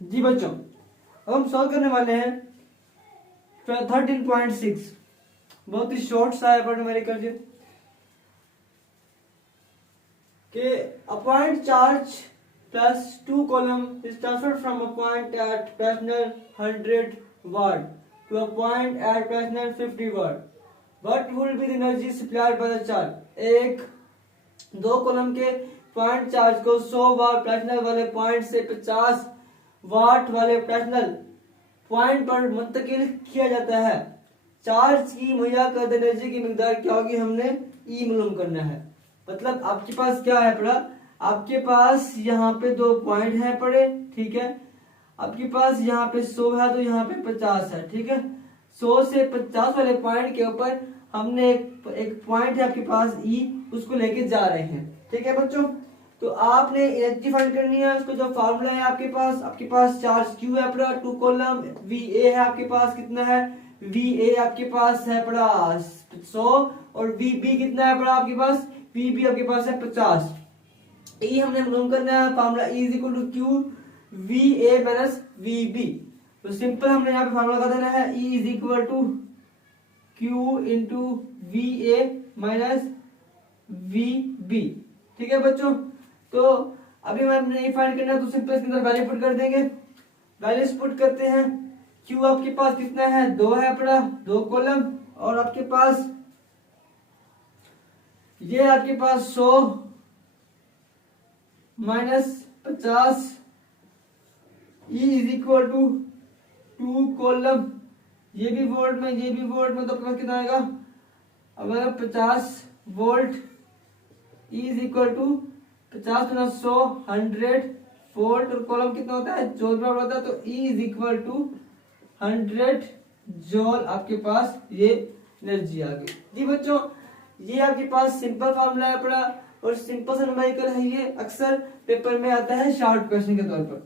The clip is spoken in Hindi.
जी बच्चों, अब हम सॉल्व करने वाले हैं 13.6। बहुत ही शॉर्ट सा है पर न्यूमेरिकल जी कि a point charge plus 2 coulomb is transferred from a point at pressure 100 watt to a point at pressure 50 watt. What will be the energy supplied by the charge? एक 2 कॉलम के पॉइंट चार्ज को 100 वाट प्रेशनल वाले पॉइंट से 50 वाट वाले प्रेशनल पॉइंट पर मुंतकिल किया जाता है। चार्ज की मुहैया करद एनर्जी की मिकदार क्या होगी, हमने ई मालूम करना है। मतलब आपके पास क्या है पड़ा, आपके पास यहाँ पे 2 पॉइंट है पड़े, ठीक है। आपके पास यहाँ पे 100 है तो यहाँ पे 50 है, ठीक है। 100 से 50 वाले पॉइंट के ऊपर हमने एक पॉइंट है आपके पास ई, उसको लेके जा रहे हैं, ठीक है बच्चों। तो आपने एनर्जी फाइंड करनी है। उसको जो फार्मूला है आपके पास चार्ज क्यू है पड़ा 2 कॉलम, वी ए है आपके पास कितना है, वी ए आपके पास है पड़ा 100 और वी बी कितना है पड़ा आपके पास, वी बी आपके पास है 50। ई हमने मालूम करना है, formula E is equal to Q V A minus V B. तो सिंपल हमने यहाँ पे फार्मूला लगा देना है, E is equal to Q into V A minus V B, ठीक है बच्चों। तो अभी हमने ये फाइंड करना है तो सिंपल इसके अंदर वैल्यू पुट कर देंगे। वैल्यूज पुट करते हैं। क्यू आपके पास कितना है, 2 है पड़ा, 2 कॉलम, और आपके पास ये आपके पास 100 minus 50 E is equal to 2 coulomb, ये भी वोल्ट में ये भी वोल्ट में, तो आपके पास कितना आएगा, अगर 50 volt E is equal to 50 गुना 100 100 वोल्ट, और कॉलम कितना होता है, जॉल बराबर होता है, तो E is equal to 100 joule आपके पास ये एनर्जी आ गई। जी बच्चों, ये आपके पास सिंपल फार्मूला है पड़ा और सिंपल सा न्यूमेरिकल है। ये अक्सर पेपर में आता है शॉर्ट क्वेश्चन के तौर पर।